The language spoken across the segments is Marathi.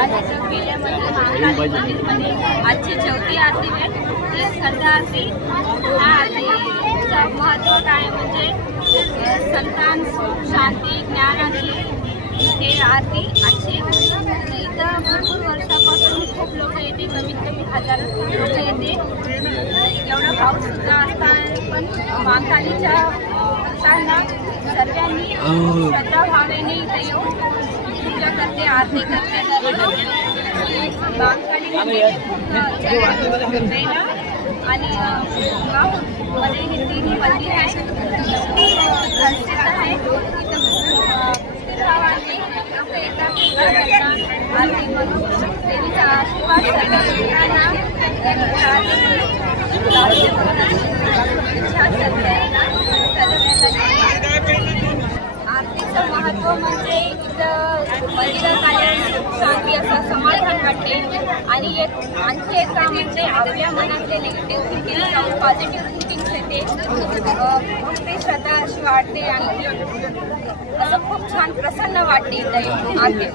आज इथं किल्ल्यामध्ये महाकाली मंदिरमध्ये आजची चौथी आरती आहे. संध्या आरती ह्या आरतीचं महत्त्व काय म्हणजे संतान शांती ज्ञान आणि हे आरती आजची इथं भरपूर वर्षापासून खूप लोक येते, कमीत कमी 1000 लोक येते. एवढा पाऊस सुद्धा असता पण महाकालीच्या भक्तांना सर्वांनी श्रद्धा भावेने इथे येऊन पूजा करते, आरती करते. महाकाली आणि गावमध्ये हे तिन्ही मंदिर आहे, प्रसिद्ध आहे. इथं गावांनी लोक येतात, पूजा करतात, आरती म्हणून देवीचा आशीर्वाद आरतीचं महत्त्व म्हणजे इथं मंदिरात आल्याने शांती असं समाधान वाटते. आणि आणखी एक काम म्हणजे आपल्या मनातले निगेटिव्ह थिंकिंग जाऊन पॉझिटिव्ह थिंकिंग येते, भक्ती श्रद्धा अशी वाढते आणि असं खूप छान प्रसन्न वाटते इथं आरती.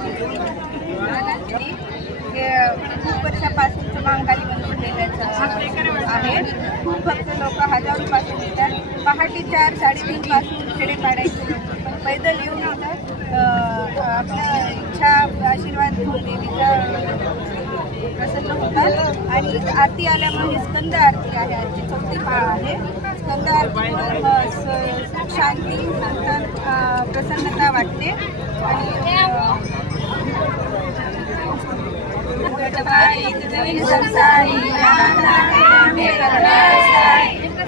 खूप वर्षापासूनचं महाकाली मंदिर गेल्याचं आहे. खूप भक्त लोक हजारोपासून येतात. पहाटे 4-3:30 पासून खेडेपाड्याचे लोक पैदल येऊन होतात. आपल्या इच्छा आशीर्वाद घेऊन देवीचा प्रसन्न होतात. आणि आरती आल्यामुळे स्कंद आरती आहे, आजची चौथी माळ आहे. स्कंद आरतीमुळे सुख शांती प्रसन्नता वाटते. आणि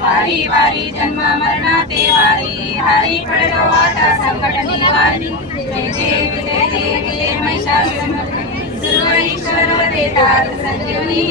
वारी वारी जन्म मरणा देवारी हरी पडलो आता संकट निवारी. जय देव जय देव जय महिषासुरमर्दिनी सर्व ईश्वर देतात संजीवनी.